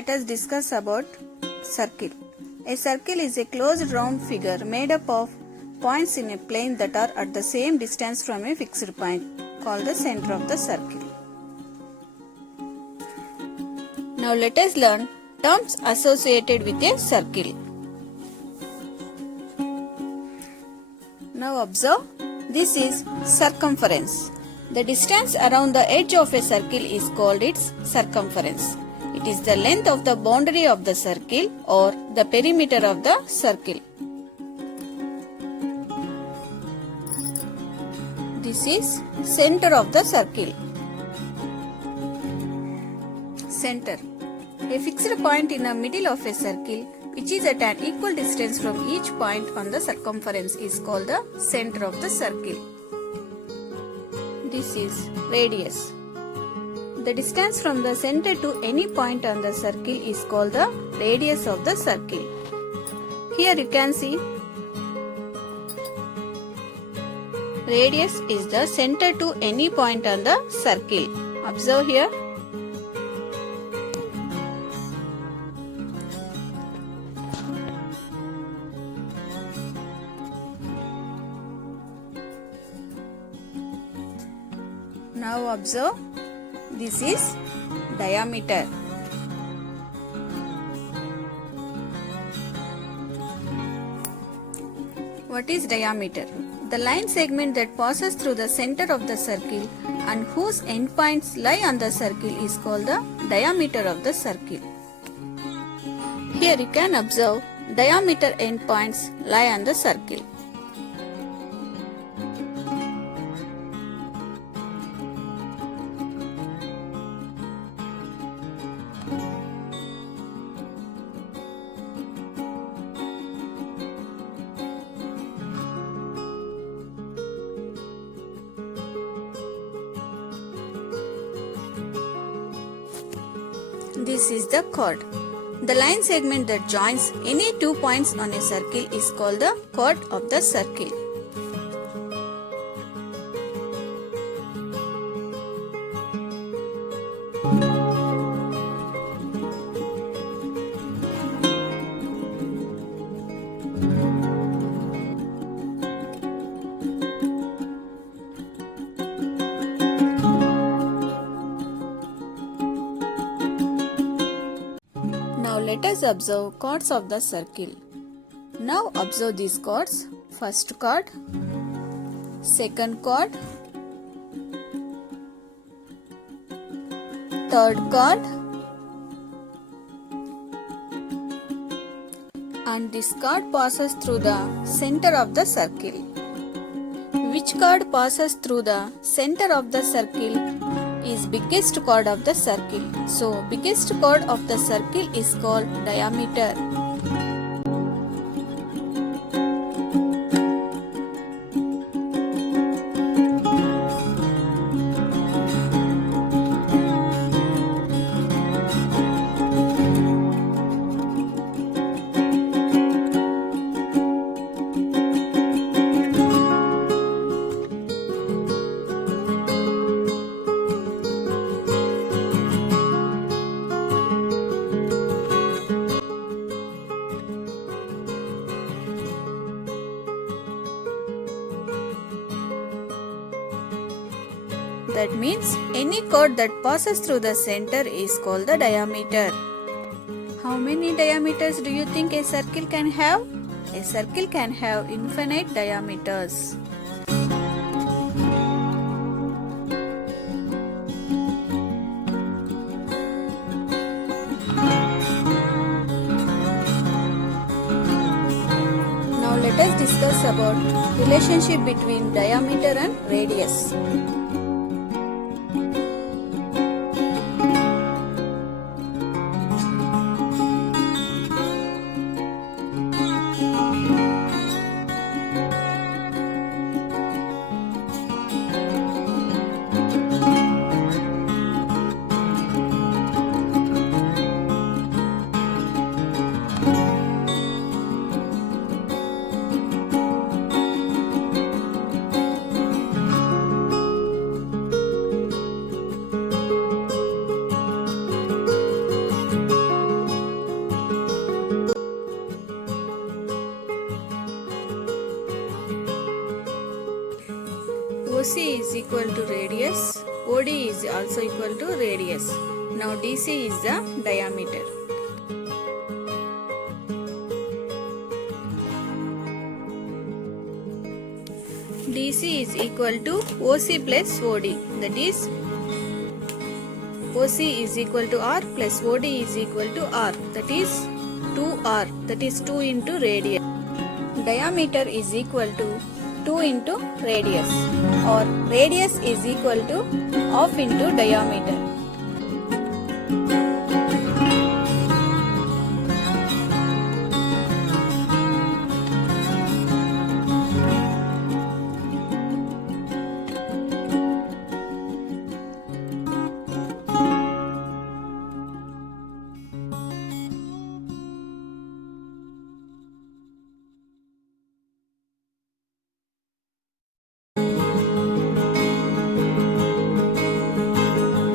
let us discuss about circle. A circle is a closed round figure made up of points in a plane that are at the same distance from a fixed point, called the center of the circle. Now let us learn terms associated with a circle. Now observe, this is circumference. The distance around the edge of a circle is called its circumference. It is the length of the boundary of the circle or the perimeter of the circle. This is center of the circle. Center. A fixed point in the middle of a circle which is at an equal distance from each point on the circumference is called the center of the circle. This is radius. The distance from the center to any point on the circle is called the radius of the circle. Here you can see radius is the center to any point on the circle. Observe here. Now observe, this is diameter. What is diameter? The line segment that passes through the center of the circle and whose endpoints lie on the circle is called the diameter of the circle. Here you can observe diameter endpoints lie on the circle. This is the chord. The line segment that joins any 2 points on a circle is called the chord of the circle. Now let us observe chords of the circle. Now observe these chords. First chord, second chord, third chord, and this chord passes through the center of the circle. Which chord passes through the center of the circle is biggest chord of the circle. So biggest chord of the circle is called diameter. That means any chord that passes through the center is called the diameter. How many diameters do you think a circle can have? A circle can have infinite diameters. Now let us discuss about relationship between diameter and radius. OC is equal to radius, OD is also equal to radius. Now DC is the diameter. DC is equal to OC plus OD. That is OC is equal to R plus OD is equal to R. That is 2R. That is 2 into radius. Diameter is equal to 2 into radius, or radius is equal to half into diameter.